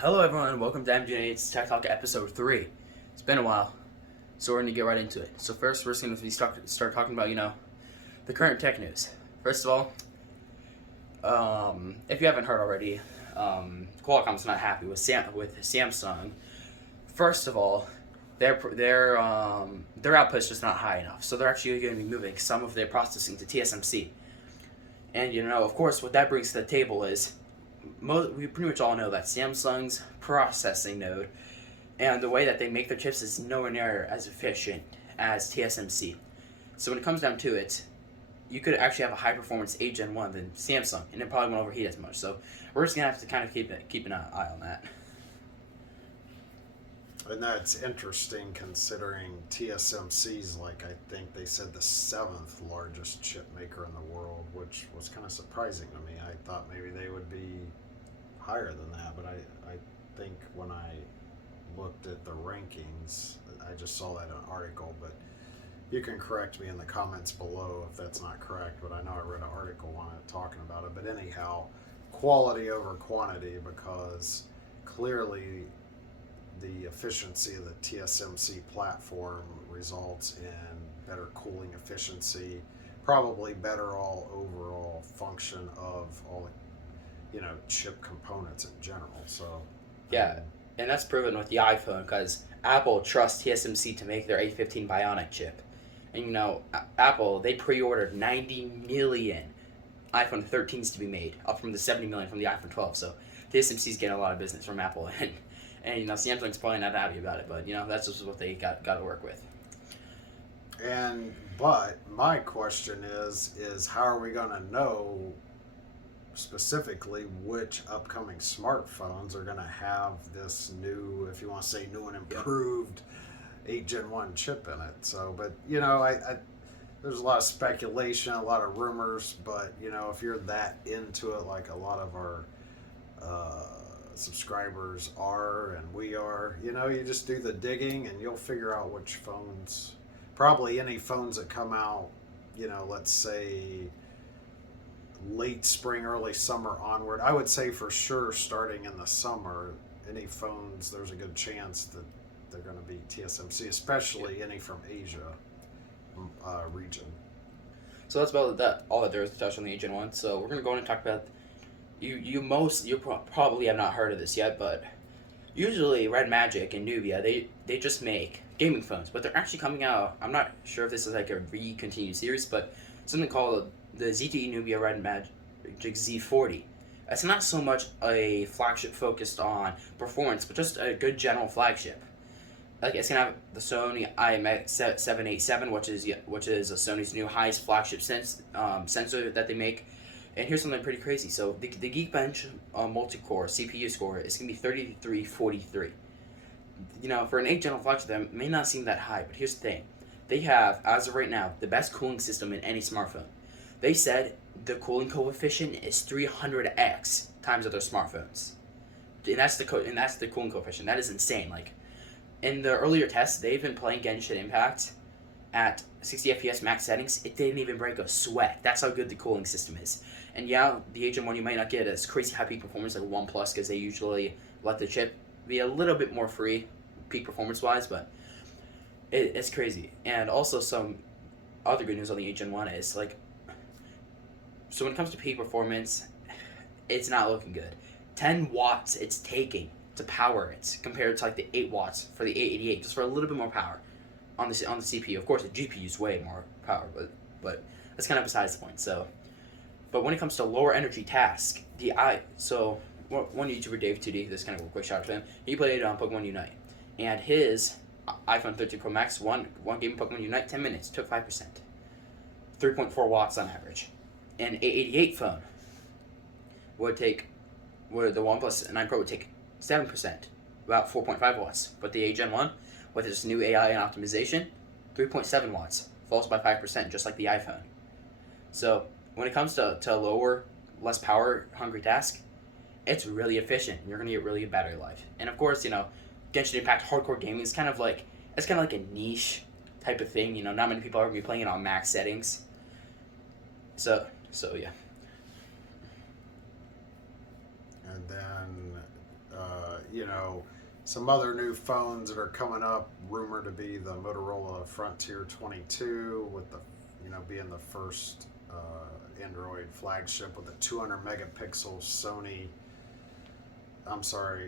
Hello everyone and welcome to MGNate's Tech Talk episode 3. It's been a while, so we're going to get right into it. So first, we're going to start talking about, the current tech news. First of all, if you haven't heard already, Qualcomm's not happy with Samsung. First of all, their output's just not high enough, so they're actually going to be moving some of their processing to TSMC. And of course, what that brings to the table is we pretty much all know that Samsung's processing node and the way that they make their chips is nowhere near as efficient as TSMC. So when it comes down to it, you could actually have a high performance 8 Gen 1 than Samsung, and it probably won't overheat as much. So we're just gonna have to kind of keep an eye on that. And that's interesting considering TSMC's, like, I think they said the 7th largest chip maker in the world, which was kind of surprising to me. I thought maybe they would be higher than that, but I think when I looked at the rankings, I just saw that in an article, but you can correct me in the comments below if that's not correct, but I know I read an article on it talking about it. But anyhow, quality over quantity, because clearly the efficiency of the TSMC platform results in better cooling efficiency, probably better overall function of all the chip components in general. So Yeah, and that's proven with the iPhone because Apple trusts TSMC to make their A15 Bionic chip. And Apple, they pre-ordered 90 million iPhone 13s to be made, up from the 70 million from the iPhone 12. So TSMC's getting a lot of business from Apple, and Samsung's probably not happy about it, but that's just what they got to work with. But my question is how are we going to know specifically which upcoming smartphones are going to have this new, if you want to say new and improved 8 Gen 1 chip in it? So, but I there's a lot of speculation, a lot of rumors, but if you're that into it, like a lot of our subscribers are and we are, you just do the digging and you'll figure out which phones, probably any phones that come out, let's say late spring, early summer onward. I would say for sure starting in the summer, any phones, there's a good chance that they're going to be TSMC, especially any from Asia region. So that's about that. All that there is to touch on the 8 Gen 1. So we're going to go in and talk about you probably have not heard of this yet, but usually RedMagic and Nubia, they just make gaming phones, but they're actually coming out. I'm not sure if this is like a continued series, but something called the ZTE Nubia RedMagic Z40. It's not so much a flagship focused on performance, but just a good general flagship. Like it's gonna have the Sony IMX787, which is a Sony's new highest flagship sensor that they make. And here's something pretty crazy. So the Geekbench multi-core CPU score is going to be 3343. For an 8 Gen flagship, that may not seem that high, but here's the thing. They have, as of right now, the best cooling system in any smartphone. They said the cooling coefficient is 300x times other smartphones. And that's the cooling coefficient. That is insane. Like, in the earlier tests, they've been playing Genshin Impact at 60 FPS max settings. It didn't even break a sweat. That's how good the cooling system is. And yeah, the 8 Gen 1 you might not get as crazy high peak performance like OnePlus because they usually let the chip be a little bit more free peak performance wise, but it's crazy. And also some other good news on the 8 Gen 1 is like, so when it comes to peak performance, it's not looking good. 10 watts it's taking to power it compared to like the 8 watts for the 888, just for a little bit more power on the CPU. Of course, the GPU is way more power, but that's kind of besides the point. So, but when it comes to lower energy task, one YouTuber, Dave 2D, this kind of a quick shout out to him. He played on Pokemon Unite, and his iPhone 13 Pro Max one game of Pokemon Unite 10 minutes took 5%, 3.4 watts on average. An 888 phone would take, where the OnePlus 9 Pro would take 7%, about 4.5 watts. But the 8 Gen 1, with its new AI and optimization, 3.7 watts, falls by 5%, just like the iPhone. So when it comes to lower, less power hungry task, it's really efficient. You're gonna get really good battery life. And of course, Genshin Impact hardcore gaming is kind of like a niche type of thing. Not many people are gonna be playing it on max settings. So yeah. And then You know, some other new phones that are coming up, rumored to be the Motorola Frontier 22, with the, you know, being the first Android flagship with a 200 megapixel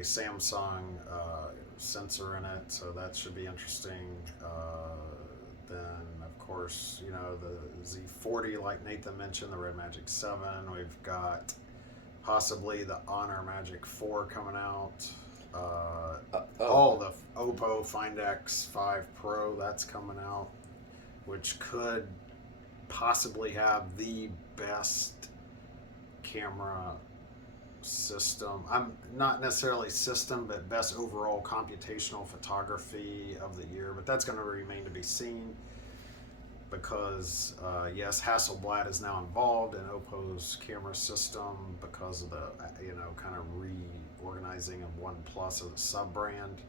Samsung sensor in it, so that should be interesting. Then, of course, you know, the Z40, like Nathan mentioned, the RedMagic 7. We've got possibly the Honor Magic 4 coming out. All the Oppo Find X5 Pro, that's coming out, which could possibly have the best camera system. I'm not necessarily system, but best overall computational photography of the year. But that's going to remain to be seen, because yes, Hasselblad is now involved in Oppo's camera system because of the, you know, kind of reorganizing of OnePlus as a sub brand.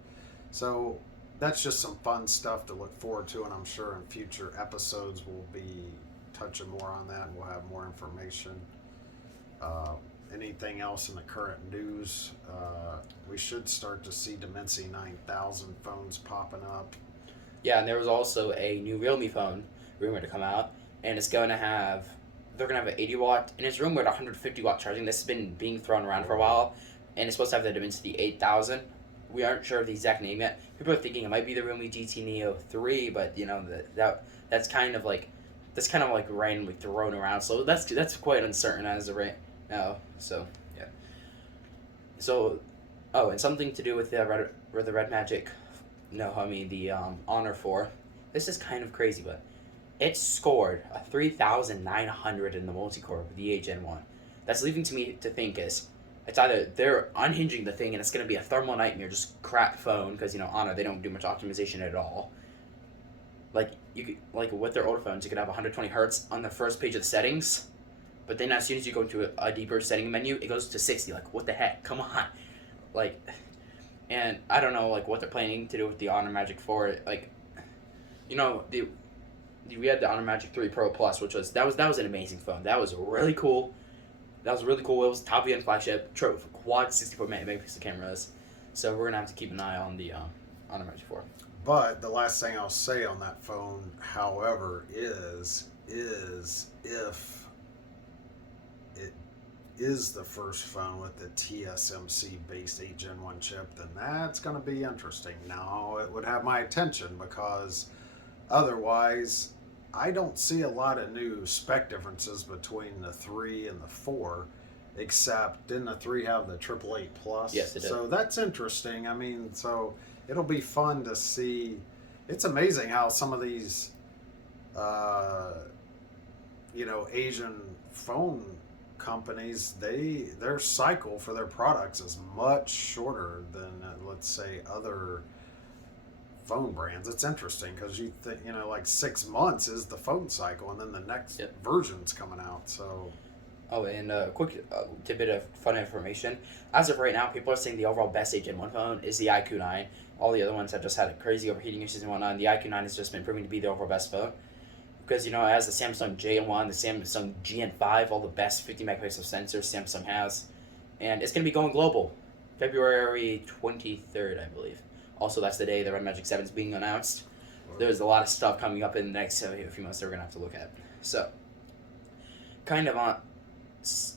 So that's just some fun stuff to look forward to, and I'm sure in future episodes we'll be touching more on that and we'll have more information. Anything else in the current news? We should start to see Dimensity 9000 phones popping up. Yeah, and there was also a new Realme phone rumored to come out, and they're gonna have an 80 watt, and it's rumored 150 watt charging. This has been being thrown around for a while, and it's supposed to have the Dimensity 8000. We aren't sure of the exact name yet. People are thinking it might be the Realme GT Neo 3, but you know that's kind of like randomly thrown around. So that's quite uncertain as of right now. So yeah. So, and something to do with the RedMagic. No, I mean the Honor 4. This is kind of crazy, but it scored a 3,900 in the multi-core with the Gen 1. That's leaving to me to think is it's either they're unhinging the thing and it's going to be a thermal nightmare, just crap phone, because, you know, Honor, they don't do much optimization at all. Like with their older phones, you could have 120 hertz on the first page of the settings, but then as soon as you go into a deeper setting menu, it goes to 60. Like, what the heck? Come on. Like, and I don't know, like, what they're planning to do with the Honor Magic 4. Like, you know, we had the Honor Magic 3 Pro Plus, which was an amazing phone. That was really cool. It was top of the end flagship, quad 64 megapixel cameras. So we're gonna have to keep an eye on the Honor Magic 4. But the last thing I'll say on that phone, however, is if it is the first phone with the TSMC based 8 Gen 1 chip, then that's going to be interesting. Now, it would have my attention, because otherwise, I don't see a lot of new spec differences between the 3 and the 4, except didn't the 3 have the 888 Plus? Yes, it did. So that's interesting. I mean, so it'll be fun to see. It's amazing how some of these, Asian phone companies, their cycle for their products is much shorter than, let's say, other phone brands. It's interesting because you think, like 6 months is the phone cycle, and then the next version's coming out. So. Oh, and a quick tidbit of fun information. As of right now, people are saying the overall best Gen 1 phone is the iQOO 9. All the other ones have just had crazy overheating issues and whatnot. The iQOO 9 has just been proving to be the overall best phone. Because, it has the Samsung J1, the Samsung GN5, all the best 50 megapixel sensors Samsung has. And it's going to be going global. February 23rd, I believe. Also, that's the day the RedMagic 7 is being announced. There's a lot of stuff coming up in the next few months that we're going to have to look at. So, kind of on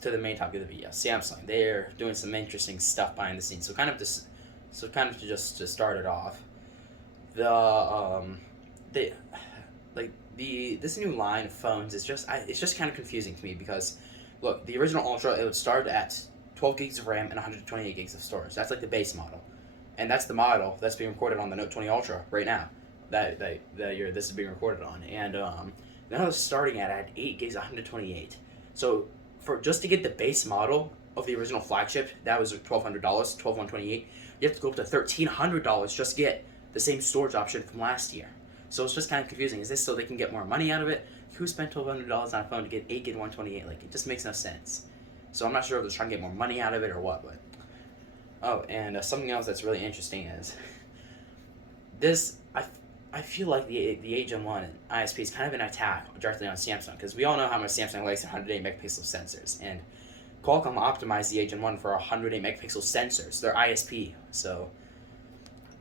to the main topic of the video, Samsung. They're doing some interesting stuff behind the scenes. To start it off, this new line of phones is just kind of confusing to me, because look, the original Ultra, it would start at 12 gigs of RAM and 128 gigs of storage. That's like the base model, and that's the model that's being recorded on the Note 20 Ultra right now. That year this is being recorded on, and now it's starting at 8 gigs, 128. So just to get the base model of the original flagship, that was $1,200, $1,228. You have to go up to $1,300 just to get the same storage option from last year. So it's just kind of confusing. Is this so they can get more money out of it? Who spent $1,200 on a phone to get 8 gig 128? Like, it just makes no sense. So I'm not sure if they're trying to get more money out of it or what. But something else that's really interesting is this. I feel like the Gen 1 ISP is kind of an attack directly on Samsung, because we all know how much Samsung likes their 108 megapixel sensors. And Qualcomm optimized the Agent 1 for 108 megapixel sensors. They're ISP, so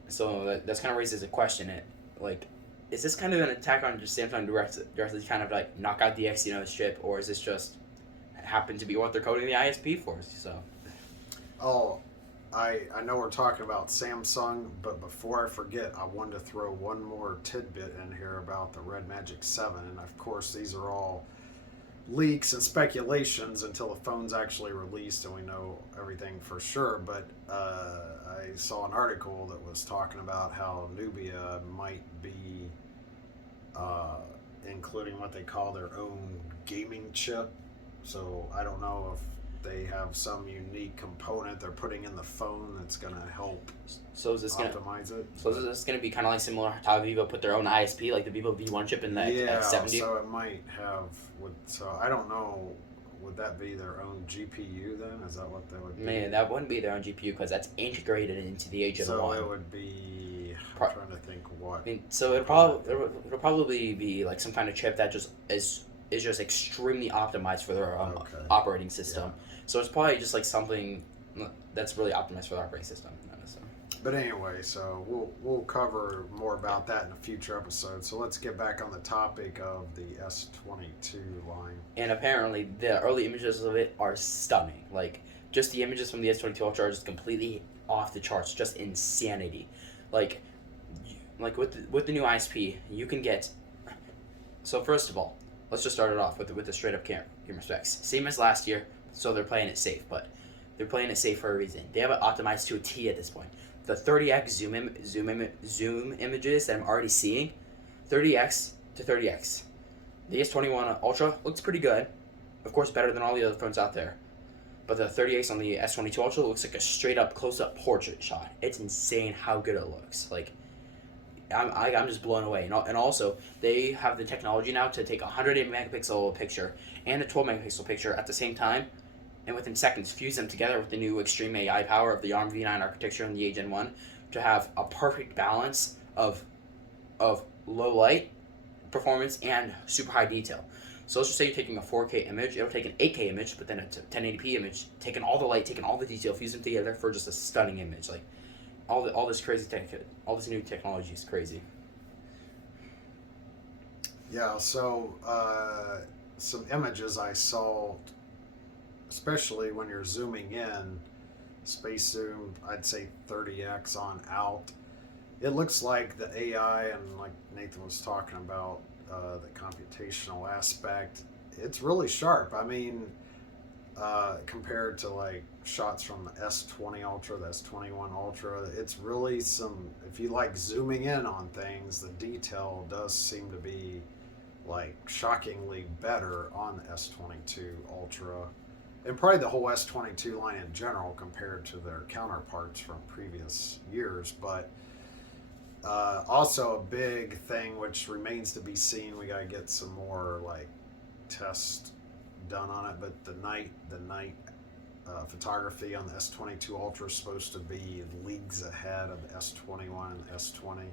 that's kind of raises a question. Like, is this kind of an attack on just Samsung directly kind of like knock out the Exynos chip, or is this just happen to be what they're coding the ISP for? So, Oh, I know we're talking about Samsung, but before I forget, I wanted to throw one more tidbit in here about the RedMagic 7. And of course, these are all leaks and speculations until the phone's actually released and we know everything for sure. But I saw an article that was talking about how Nubia might be including what they call their own gaming chip. So I don't know if they have some unique component they're putting in the phone that's going to help so is this optimize it. So is this going to be kind of like similar to how Vivo put their own ISP, like the Vivo V1 chip in the X70? So it might have. So I don't know. Would that be their own GPU then? Is that what that would be? Man, that wouldn't be their own GPU because that's integrated into the Agent 1. So it would be. I'm trying to think what. I mean, so it'll probably be like some kind of chip that just is just extremely optimized for their operating system. Yeah. So it's probably just like something that's really optimized for the operating system. But anyway, so we'll cover more about that in a future episode. So let's get back on the topic of the S22 line. And apparently, the early images of it are stunning. Like, just the images from the S22 Ultra are just completely off the charts. Just insanity. Like with the new ISP, you can get. So first of all, let's just start it off with the straight up camera specs. Same as last year. So they're playing it safe, but they're playing it safe for a reason. They have it optimized to a T at this point. The 30x zoom images that I'm already seeing, 30x to 30x. The S21 Ultra looks pretty good. Of course, better than all the other phones out there. But the 30x on the S22 Ultra looks like a straight up close up portrait shot. It's insane how good it looks. Like, I'm just blown away. And also, they have the technology now to take a 108 megapixel picture and a 12 megapixel picture at the same time, and within seconds fuse them together with the new extreme AI power of the ARM v9 architecture and the Agent 1 to have a perfect balance of low light performance and super high detail. So let's just say you're taking a 4K image, it'll take an 8K image, but then a 1080p image, taking all the light, taking all the detail, fuse them together for just a stunning image. Like, all this crazy all this new technology is crazy. Yeah, so some images I saw, especially when you're zooming in, space zoom, I'd say 30x on out. It looks like the AI, and like Nathan was talking about, the computational aspect, it's really sharp. I mean, compared to like shots from the S20 Ultra, the S21 Ultra, it's really if you like zooming in on things, the detail does seem to be like shockingly better on the S22 Ultra, and probably the whole S22 line in general compared to their counterparts from previous years. But also a big thing which remains to be seen, we got to get some more like tests done on it, but the night photography on the S22 Ultra is supposed to be leagues ahead of the S21 and the S20.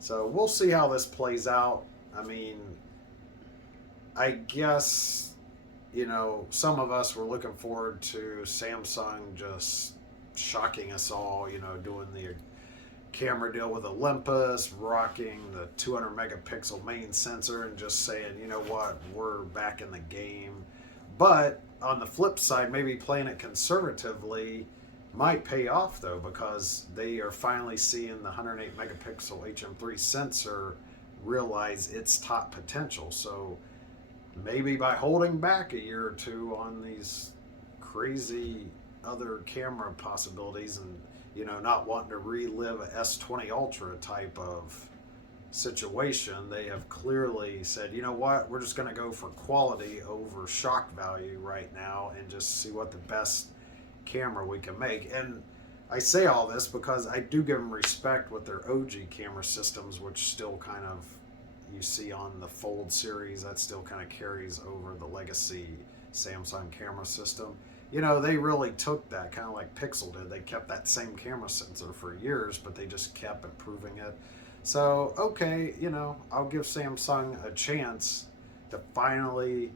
So we'll see how this plays out. I mean, I guess, some of us were looking forward to Samsung just shocking us all, doing the camera deal with Olympus, rocking the 200 megapixel main sensor and just saying, you know what, we're back in the game. But on the flip side, maybe playing it conservatively might pay off though, because they are finally seeing the 108 megapixel HM3 sensor realize its top potential. So maybe by holding back a year or two on these crazy other camera possibilities and not wanting to relive a S20 Ultra type of situation, they have clearly said, you know what, we're just going to go for quality over shock value right now and just see what the best camera we can make. And I say all this because I do give them respect with their OG camera systems, which still kind of, you see on the Fold series, that still kind of carries over the legacy Samsung camera system. They really took that, kind of like Pixel did. They kept that same camera sensor for years, but they just kept improving it. So, okay, I'll give Samsung a chance to finally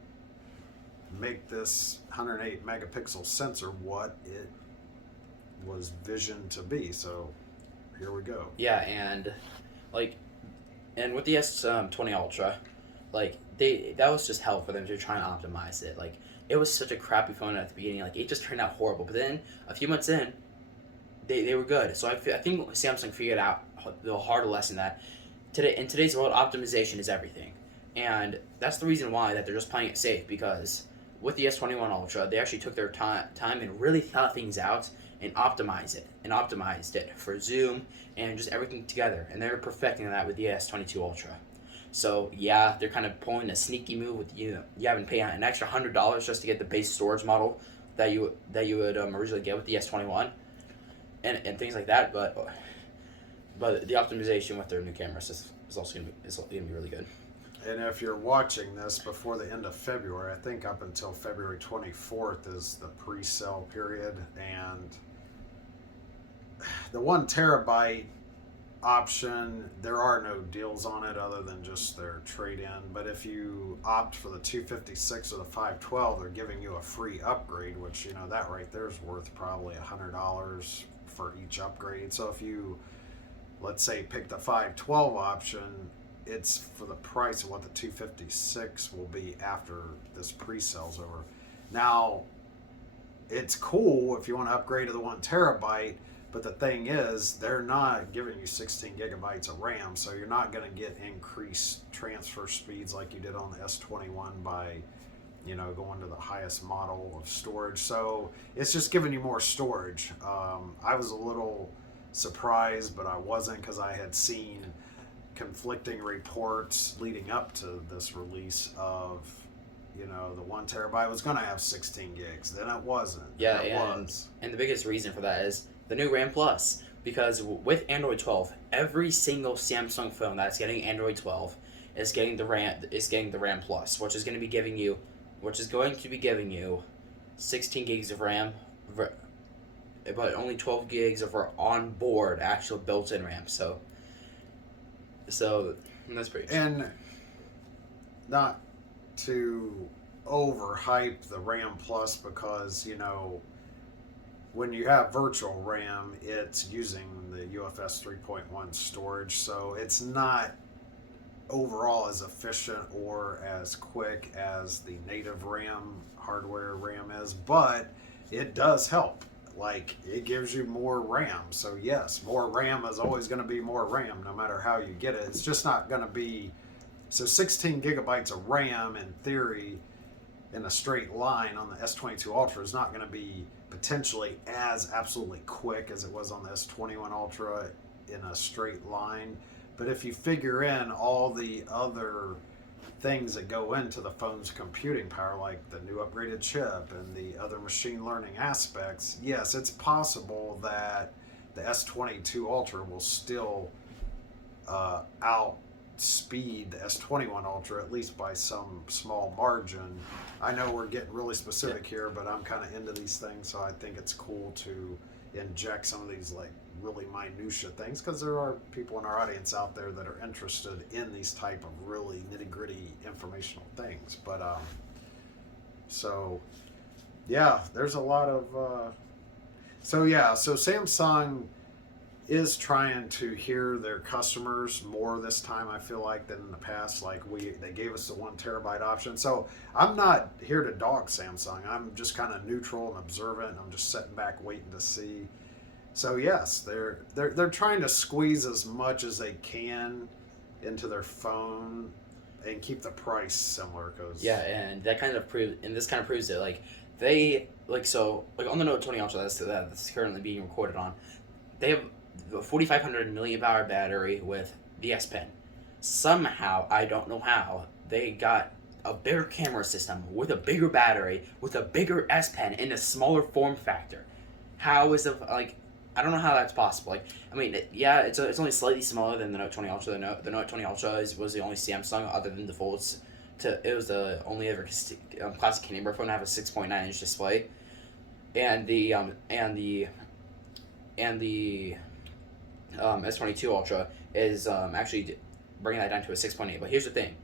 make this 108 megapixel sensor what it was visioned to be. So here we go. Yeah, and like, and with the S20 Ultra, like that was just hell for them to try and optimize it. Like, it was such a crappy phone at the beginning. Like, it just turned out horrible. But then a few months in, they were good. So I think Samsung figured out the hard lesson that in today's world, optimization is everything, and that's the reason why that they're just playing it safe, because with the S21 Ultra, they actually took their time and really thought things out and optimized it for zoom and just everything together, and they're perfecting that with the S22 Ultra. So yeah, they're kind of pulling a sneaky move with you having to pay an extra $100 just to get the base storage model that you would originally get with the S21 and things like that, but the optimization with their new cameras is also gonna be really good. And if you're watching this before the end of February, I think up until February 24th is the pre-sale period, and the 1 terabyte option, there are no deals on it other than just their trade-in. But if you opt for the 256 or the 512, they're giving you a free upgrade, which, you know, that right there is worth probably $100 for each upgrade. So if you, let's say, pick the 512 option, it's for the price of what the 256 will be after this pre-sale's over. Now, it's cool if you want to upgrade to the 1 terabyte, but the thing is, they're not giving you 16 gigabytes of RAM, so you're not going to get increased transfer speeds like you did on the S21 by, you know, going to the highest model of storage. So it's just giving you more storage. I was a little surprised, but I wasn't, because I had seen conflicting reports leading up to this release of, you know, the 1 terabyte was going to have 16 gigs. Then it wasn't. Yeah, and the biggest reason for that is the new RAM Plus, because with Android 12, every single Samsung phone that's getting Android 12 is getting the RAM Plus, which is going to be giving you 16 gigs of RAM, but only 12 gigs of onboard actual built-in RAM. So that's pretty interesting. And not to overhype the RAM Plus, because, you know, when you have virtual RAM, it's using the UFS 3.1 storage, so it's not overall as efficient or as quick as the native RAM hardware RAM is, but it does help. Like, it gives you more RAM. So yes, more RAM is always going to be more RAM no matter how you get it. It's just not going to be, so 16 gigabytes of RAM in theory in a straight line on the S22 Ultra is not going to be potentially as absolutely quick as it was on the S21 Ultra in a straight line. But if you figure in all the other things that go into the phone's computing power, like the new upgraded chip and the other machine learning aspects, yes, it's possible that the S22 Ultra will still outspeed the S21 Ultra, at least by some small margin. I know we're getting really specific here, but I'm kind of into these things, so I think it's cool to inject some of these like really minutia things, because there are people in our audience out there that are interested in these type of really nitty-gritty informational things. But so yeah, there's a lot of so Samsung is trying to hear their customers more this time, I feel like, than in the past. Like, they gave us the 1 terabyte option. So I'm not here to dog Samsung. I'm just kind of neutral and observant. I'm just sitting back waiting to see. So yes, they're trying to squeeze as much as they can into their phone and keep the price similar. Cause yeah, and this kind of proves it. Like, they like on the Note 20 Ultra that's currently being recorded on, they have a 4,500 milliamp-hour battery with the S Pen. Somehow, I don't know how, they got a bigger camera system with a bigger battery with a bigger S Pen in a smaller form factor. How is it, like, I don't know how that's possible. Like, I mean, it's only slightly smaller than the Note 20 Ultra. The Note 20 Ultra was the only Samsung, other than the Folds, it was the only ever classic camera phone to have a 6.9-inch display, and the S22 Ultra is actually bringing that down to a 6.8. But here's the thing: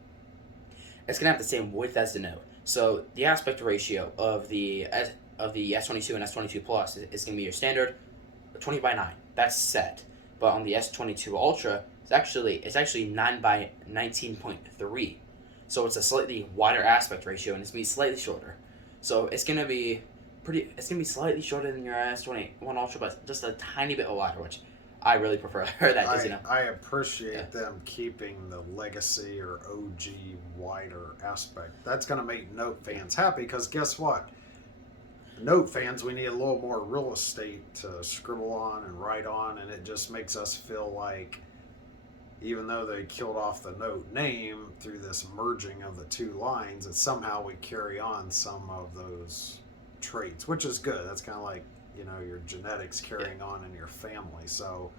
it's gonna have the same width as the Note. So the aspect ratio of the S22 and S22 Plus is going to be your standard 20:9. That's set. But on the S22 Ultra, it's actually 9:19.3. So it's a slightly wider aspect ratio, and it's going to be slightly shorter. So it's going to be slightly shorter than your S21 Ultra, but just a tiny bit wider, which I really prefer. I appreciate them keeping the legacy or OG wider aspect. That's going to make Note fans happy because guess what? Note fans, we need a little more real estate to scribble on and write on, and it just makes us feel like even though they killed off the Note name through this merging of the two lines, that somehow we carry on some of those traits, which is good. That's kind of like, your genetics carrying on in your family. So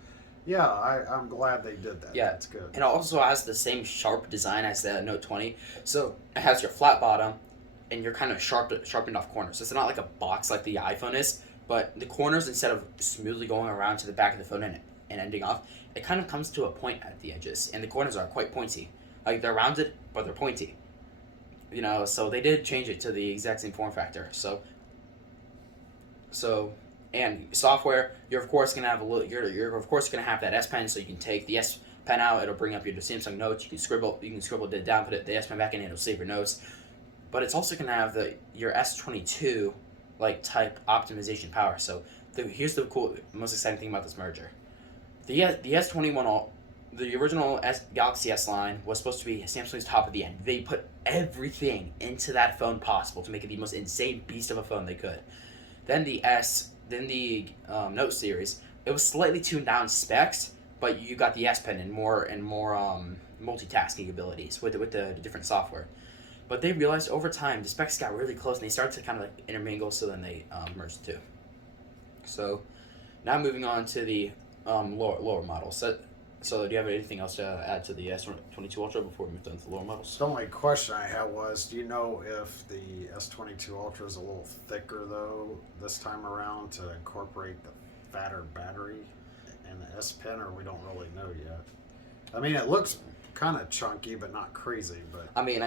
yeah, I'm glad they did that. Yeah, that's good. It also has the same sharp design as the Note 20. So it has your flat bottom, and you're kind of sharpened off corners. So it's not like a box like the iPhone is, but the corners, instead of smoothly going around to the back of the phone and ending off, it kind of comes to a point at the edges, and the corners are quite pointy. Like, they're rounded, but they're pointy. So they did change it to the exact same form factor. And software, you're of course gonna have you're of course gonna have that S Pen, so you can take the S Pen out. It'll bring up your Samsung Notes. You can scribble it down, put the S Pen back in, and it'll save your notes. But it's also gonna have your S22 type optimization power. So here's the most exciting thing about this merger. The S21 the original Galaxy S line was supposed to be Samsung's top of the end. They put everything into that phone possible to make it the most insane beast of a phone they could. Then the Note series, it was slightly tuned down specs, but you got the S Pen and more multitasking abilities with the different software. But they realized over time the specs got really close, and they started to kind of intermingle. So then they merged the two. So now moving on to the lower models. So do you have anything else to add to the S22 Ultra before we move on to the lower models? The only question I had was, do you know if the S22 Ultra is a little thicker, though, this time around to incorporate the fatter battery and the S Pen, or we don't really know yet? I mean, it looks kind of chunky, but not crazy. But I think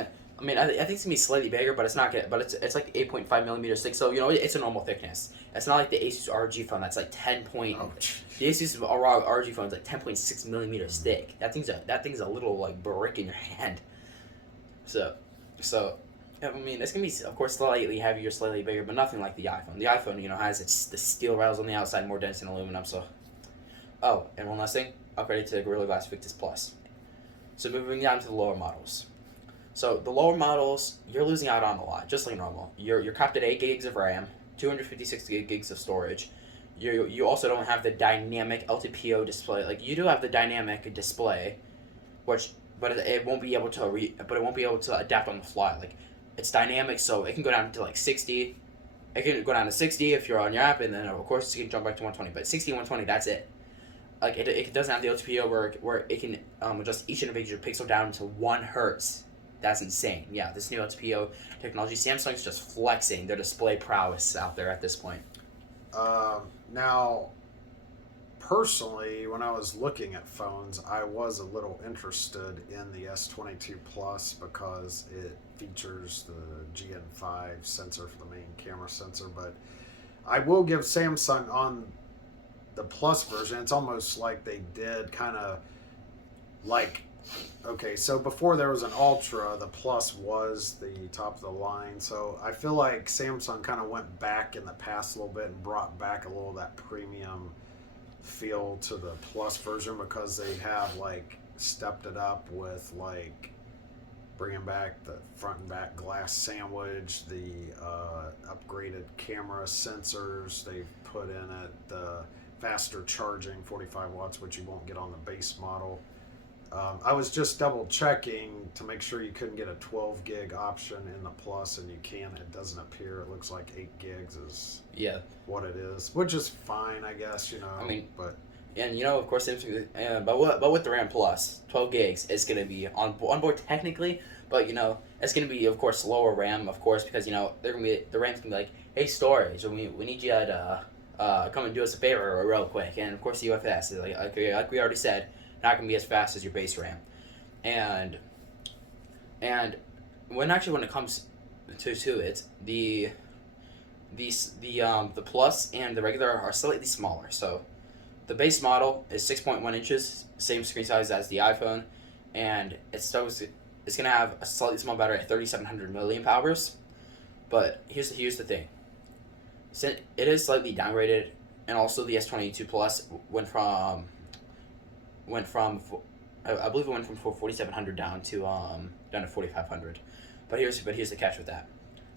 it's gonna be slightly bigger, but it's not good. But it's like 8.5 millimeters thick, so it's a normal thickness. It's not like the Asus ROG phone that's like 10 point. oh, The Asus ROG phone is like 10.6 millimeters thick. That thing's a little brick in your hand. So it's gonna be of course slightly heavier, slightly bigger, but nothing like the iPhone. The iPhone has the steel rails on the outside, more dense than aluminum. So and one last thing, upgraded to Gorilla Glass Victus Plus. So moving down to the lower models. So the lower models, you're losing out on a lot, just like normal. You're capped at 8 gigs of RAM, 256 gigs of storage. You also don't have the dynamic LTPO display. You do have the dynamic display, but it won't be able to adapt on the fly. It's dynamic, so it can go down to 60. It can go down to 60 if you're on your app, and then of course you can jump back to 120. But 60 and 120, that's it. It doesn't have the LTPO where it can adjust each individual pixel down to 1 hertz. That's insane. Yeah, this new LTPO technology, Samsung's just flexing their display prowess out there at this point. Now, personally, when I was looking at phones, I was a little interested in the S22 Plus because it features the GN5 sensor for the main camera sensor. But I will give Samsung on the Plus version, it's almost like they did kind of okay, so before there was an Ultra, the Plus was the top of the line. So I feel like Samsung kind of went back in the past a little bit and brought back a little of that premium feel to the Plus version because they have stepped it up with bringing back the front and back glass sandwich, the upgraded camera sensors they've put in it, the faster charging, 45 watts, which you won't get on the base model. I was just double checking to make sure you couldn't get a 12 gig option in the Plus, and you can. It doesn't appear. It looks like 8 gigs is what it is, which is fine, I guess. And of course, but with the RAM Plus, 12 gigs is going to be on board technically, but it's going to be of course lower RAM, of course, because the RAM's going to be like, hey, storage, we need you to come and do us a favor real quick, and of course the UFS is like we already said, not going to be as fast as your base RAM, and when it comes to it. The Plus and the regular are slightly smaller. So the base model is 6.1 inches, same screen size as the iPhone, and it's gonna have a slightly small battery at 3,700 milliamp hours. But here's the thing. Since it is slightly downgraded, and also the S22 Plus I believe it went from 4,700 down to 4,500. But here's the catch with that.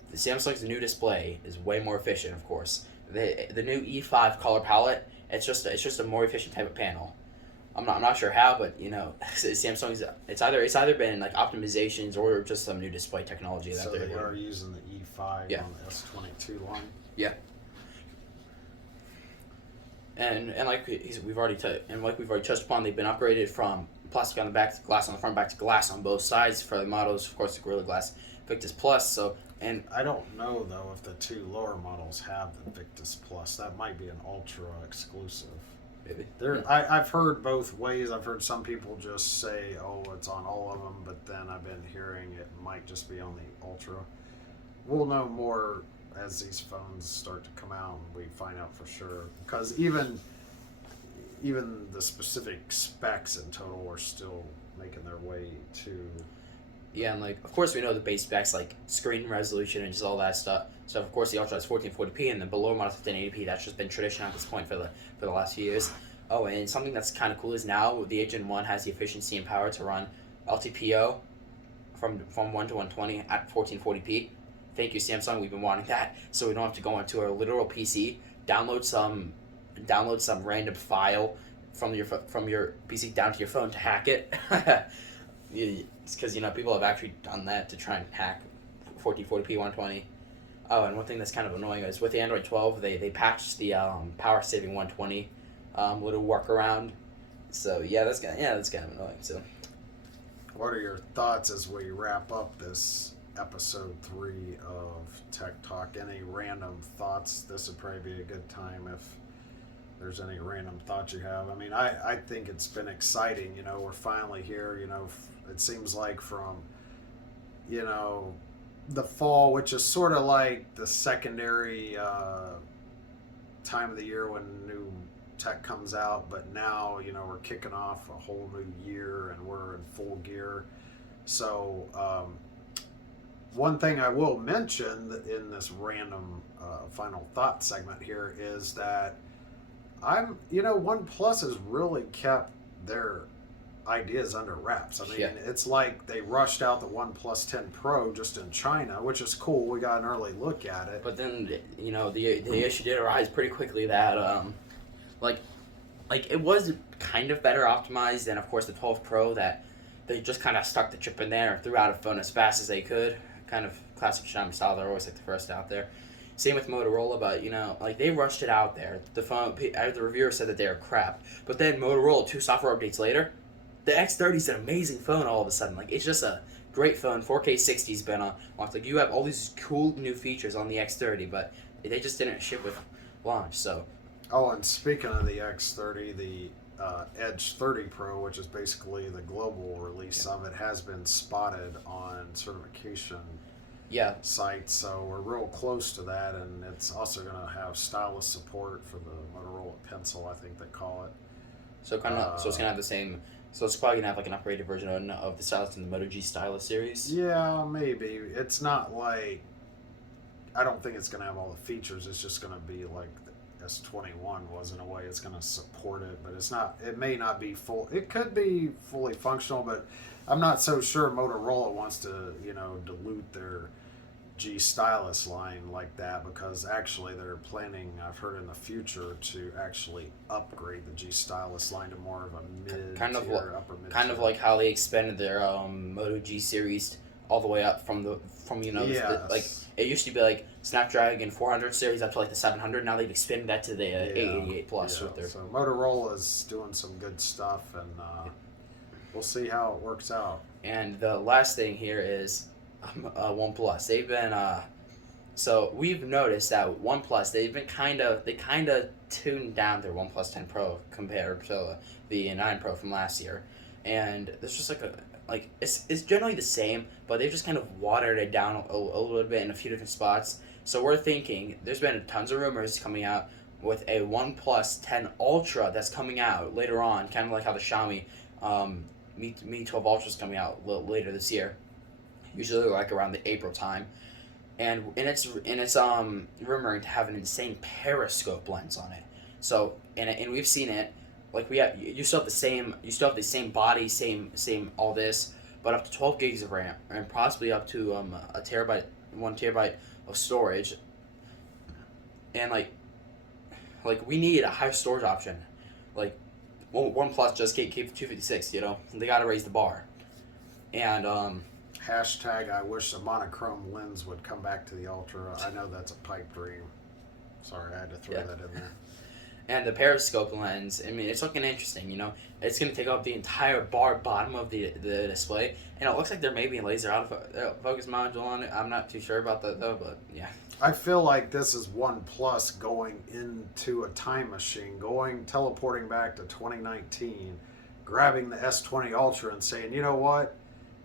The Samsung's new display is way more efficient, of course. The new E5 color palette, it's just a more efficient type of panel. I'm not sure how, but Samsung's it's either been like optimizations or just some new display technology that So they're they are using the E5 on the S22 line. Yeah. And we've already touched upon, they've been upgraded from plastic on the back to glass on the front, back to glass on both sides for the models. Of course, the Gorilla Glass Victus Plus. So, and I don't know though if the two lower models have the Victus Plus. That might be an Ultra exclusive. maybe I've heard both ways. I've heard some people just say, "Oh, it's on all of them," but then I've been hearing it might just be on the Ultra. We'll know more as these phones start to come out and we find out for sure. Because even the specific specs in total are still making their way to. Yeah, and of course we know the base specs like screen resolution and just all that stuff. So of course the Ultra has 1440p, and the below model is 1080p. That's just been tradition at this point for the last few years. Oh, and something that's kind of cool is now the Gen 1 has the efficiency and power to run LTPO from 1 to 120 at 1440p. Thank you, Samsung. We've been wanting that, so we don't have to go onto our literal PC, download some random file from your PC down to your phone to hack it. It's because people have actually done that to try and hack 1440p 120. Oh, and one thing that's kind of annoying is with the Android 12, they patched the power saving 120 little workaround. So that's kind of annoying. So, what are your thoughts as we wrap up this episode 3 of Tech Talk? Any random thoughts? This would probably be a good time if there's any random thoughts you have. I mean, I think it's been exciting. We're finally here. It seems like from the fall, which is sort of like the secondary time of the year when new tech comes out, but now we're kicking off a whole new year and we're in full gear. So one thing I will mention in this random final thought segment here is that OnePlus has really kept their ideas under wraps. I mean, It's like they rushed out the OnePlus 10 Pro just in China, which is cool. We got an early look at it. But then the issue did arise pretty quickly that it was kind of better optimized than, of course, the 12 Pro, that they just kind of stuck the chip in there and threw out a phone as fast as they could. Kind of classic Xiaomi style. They're always like the first out there. Same with Motorola, but they rushed it out there. The reviewer said that they were crap. But then Motorola, 2 software updates later, the X30 is an amazing phone all of a sudden. It's just a great phone. 4K 60's been unlocked. You have all these cool new features on the X30, but they just didn't ship with launch. So. Oh, and speaking of the X30, the Edge 30 Pro, which is basically the global release of it, has been spotted on certification sites. So we're real close to that, and it's also going to have stylus support for the Motorola Pencil, I think they call it. So it's gonna have the same. So it's probably gonna have an upgraded version of the stylus in the Moto G stylus series. Yeah, maybe. It's not like, I don't think it's gonna have all the features. It's just gonna be like the S21 was in a way. It's gonna support it, but it's not. It may not be full. It could be fully functional, but I'm not so sure Motorola wants to dilute their G stylus line like that, because actually they're planning, I've heard in the future, to actually upgrade the G stylus line to more of a upper mid. Kind of like how they expanded their Moto G series all the way up from it used to be like Snapdragon 400 series up to the 700. Now they've expanded that to the 888 Plus with their. So Motorola is doing some good stuff, and we'll see how it works out. And the last thing here is OnePlus. They've been so we've noticed that OnePlus, they kind of tuned down their OnePlus 10 Pro compared to the 9 Pro from last year, and there's just like it's generally the same, but they've just kind of watered it down a little bit in a few different spots. So we're thinking there's been tons of rumors coming out with a OnePlus 10 Ultra that's coming out later on, kind of like how the Xiaomi Mi 12 Ultra is coming out a little later this year, usually like around the April time, and it's rumored to have an insane periscope lens on it. So and we've seen it, like we have you still have the same body, same all this, but up to 12 gigs of RAM and possibly up to a terabyte, 1 terabyte of storage, and like we need a higher storage option, like OnePlus just keep 256. They got to raise the bar, and Hashtag I wish a monochrome lens would come back to the Ultra. I know that's a pipe dream. Sorry, I had to throw that in there. And the periscope lens, I mean, it's looking interesting. It's going to take up the entire bottom of the display, and it looks like there may be a laser autofocus module on it. I'm not too sure about that though, but yeah. I feel like this is OnePlus going into a time machine, teleporting back to 2019, grabbing the S20 Ultra and saying, you know what?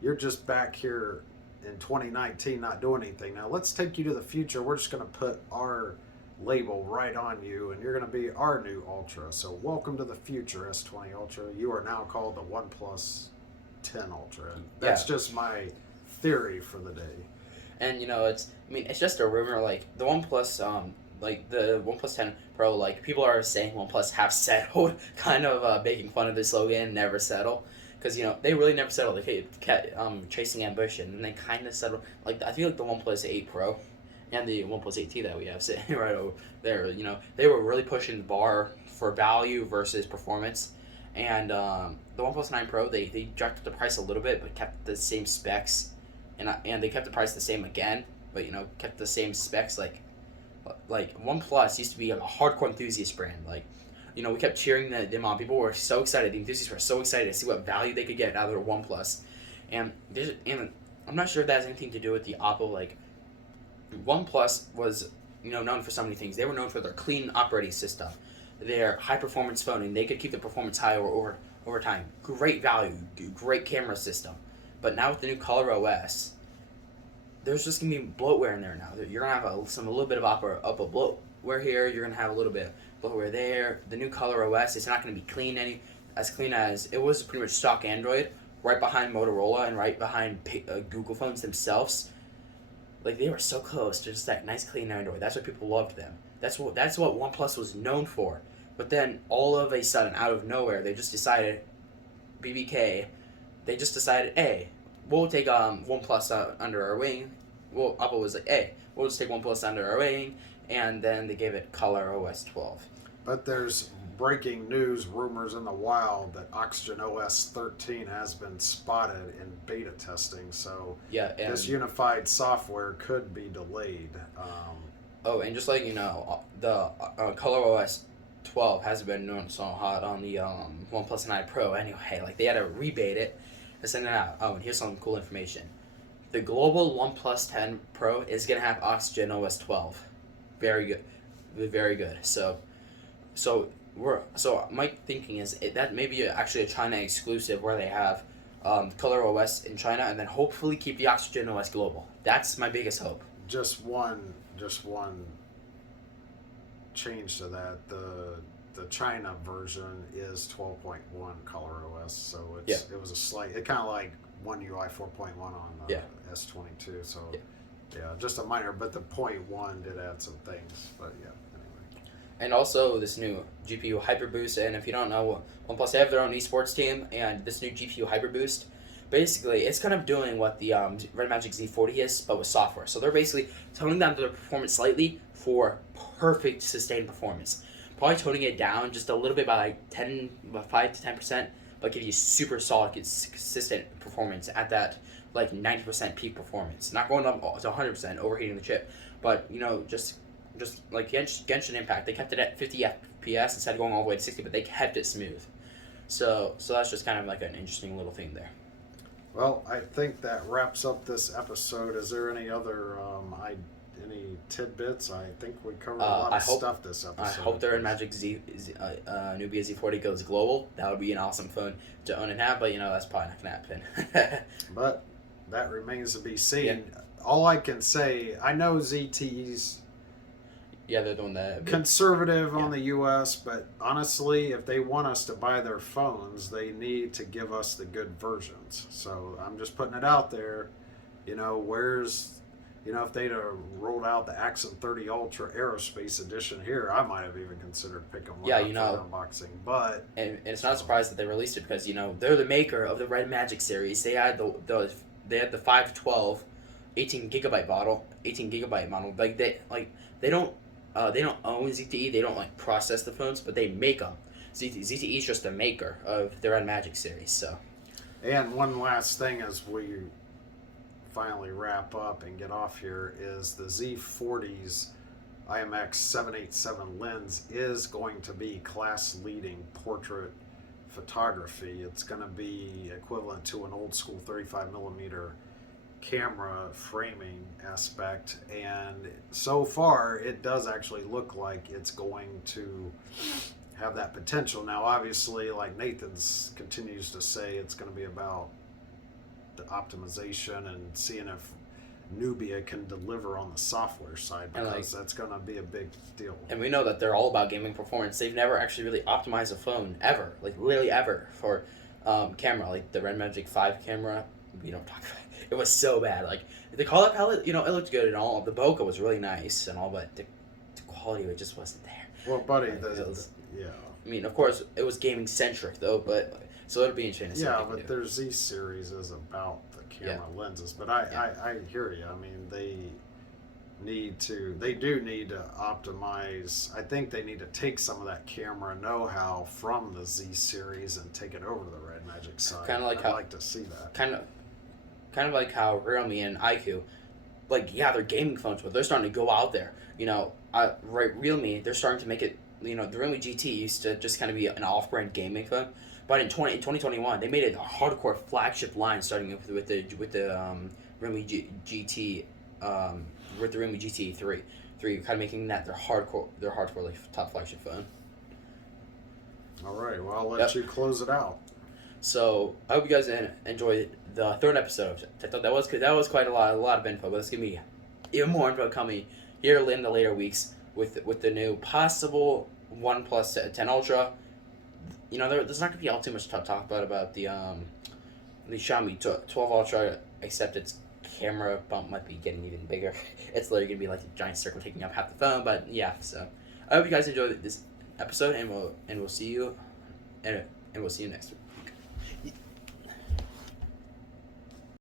You're just back here in 2019 not doing anything. Now let's take you to the future. We're just going to put our label right on you, and you're going to be our new Ultra. So welcome to the future, S20 Ultra. You are now called the OnePlus 10 Ultra. And that's just my theory for the day. And it's just a rumor. Like the OnePlus, like the OnePlus 10 Pro, like people are saying OnePlus have settled, kind of making fun of the slogan "Never Settle," because they really never settled. They kept chasing ambition, and they kind of settled. Like I feel like the OnePlus 8 Pro and the OnePlus 8T that we have sitting right over there, they were really pushing the bar for value versus performance. And the OnePlus 9 Pro, they jacked the price a little bit, but kept the same specs, and they kept the price the same again, but kept the same specs. Like OnePlus used to be a hardcore enthusiast brand. Like, we kept cheering them on. People were so excited. The enthusiasts were so excited to see what value they could get out of their OnePlus. And I'm not sure if that has anything to do with the Oppo. Like, OnePlus was known for so many things. They were known for their clean operating system, their high performance phone, and they could keep the performance high over time. Great value, great camera system. But now with the new Color OS, there's just gonna be bloatware in there now. You're gonna have a little bit of Oppo bloatware here. You're gonna have a little bit of bloatware there. The new Color OS is not gonna be as clean as it was. Pretty much stock Android, right behind Motorola and right behind Google phones themselves. Like, they were so close to just that nice clean Android. That's why people loved them. That's what OnePlus was known for. But then all of a sudden, out of nowhere, they just decided, BBK, they just decided, hey, we'll take OnePlus under our wing. Well, Apple was like, hey, we'll just take OnePlus under our wing, and then they gave it Color OS 12. But there's breaking news, rumors in the wild that Oxygen OS 13 has been spotted in beta testing. So this unified software could be delayed. And just like the Color OS 12 hasn't been known so hot on the OnePlus 9 Pro. Anyway, like they had to rebate it and send it out. Oh, and here's some cool information. The global OnePlus 10 Pro is gonna have Oxygen OS 12. Very good, very good. So my thinking is that may be actually a China exclusive where they have Color OS in China, and then hopefully keep the Oxygen OS global. That's my biggest hope. Just one change to that. The China version is 12.1 Color OS, so it was a slight. It kind of like One UI 4.1 on the S22. So just a minor, but the 0.1 did add some things. But anyway. And also this new GPU Hyper Boost. And if you don't know, OnePlus, they have their own esports team, and this new GPU Hyper Boost, basically, it's kind of doing what the RedMagic Z40 is, but with software. So they're basically toning down their performance slightly for perfect sustained performance. Probably toning it down just a little bit by 5 to 10%, but give you super solid, consistent performance at that 90% peak performance. Not going up to 100%, overheating the chip, but just like Genshin Impact, they kept it at 50 FPS instead of going all the way to 60, but they kept it smooth. So that's just kind of like an interesting little thing there. Well, I think that wraps up this episode. Is there any other any tidbits? I think we covered a lot of stuff this episode. I hope the RedMagic Nubia Z40 goes global. That would be an awesome phone to own and have, but that's probably not going to happen. But that remains to be seen. Yeah. All I can say, I know ZTE's they're doing that. Conservative on the U.S., but honestly, if they want us to buy their phones, they need to give us the good versions. So I'm just putting it out there. If they'd have rolled out the S22 Ultra Aerospace Edition here, I might have even considered picking one up for unboxing. But and it's not a surprise that they released it because they're the maker of the RedMagic series. They had the 512, 18 gigabyte model. They don't own ZTE. They don't process the phones, but they make them. ZTE is just a maker of the RedMagic series. So, and one last thing as we finally wrap up and get off here is the Z40's IMX 787 lens is going to be class-leading portrait photography. It's going to be equivalent to an old school 35mm camera framing aspect, and so far it does actually look like it's going to have that potential. Now obviously, like Nathan's continues to say, it's going to be about the optimization and seeing if Nubia can deliver on the software side, because that's going to be a big deal. And we know that they're all about gaming performance. They've never actually really optimized a phone ever, literally ever, for camera. Like the RedMagic 5 camera, we don't talk about it. It was so bad. The color palette, it looked good and all. The bokeh was really nice and all, but the quality of it just wasn't there. Well, buddy, yeah. I mean, of course, it was gaming centric though, but so it'll be interesting to see. Yeah, but their Z series is about the camera lenses. But I hear you. I mean, they do need to optimize. I think they need to take some of that camera know-how from the Z series and take it over to the RedMagic side. I'd like to see that. Kind of like how Realme and iQOO, they're gaming phones, but they're starting to go out there. Realme, they're starting to make it. The Realme GT used to just kind of be an off-brand gaming phone, but in 2021 they made it a hardcore flagship line, starting with the Realme GT, with the Realme GT 3, kind of making that their hardcore top flagship phone. All right, well, I'll let you close it out. So I hope you guys enjoyed the third episode. I thought that was quite a lot of info, but there's gonna be even more info coming here in the later weeks with the new possible OnePlus 10 Ultra. There's not gonna be all too much to talk about the Xiaomi 12 Ultra, except its camera bump might be getting even bigger. It's literally gonna be like a giant circle taking up half the phone. But yeah, so I hope you guys enjoyed this episode, and we'll see you next week.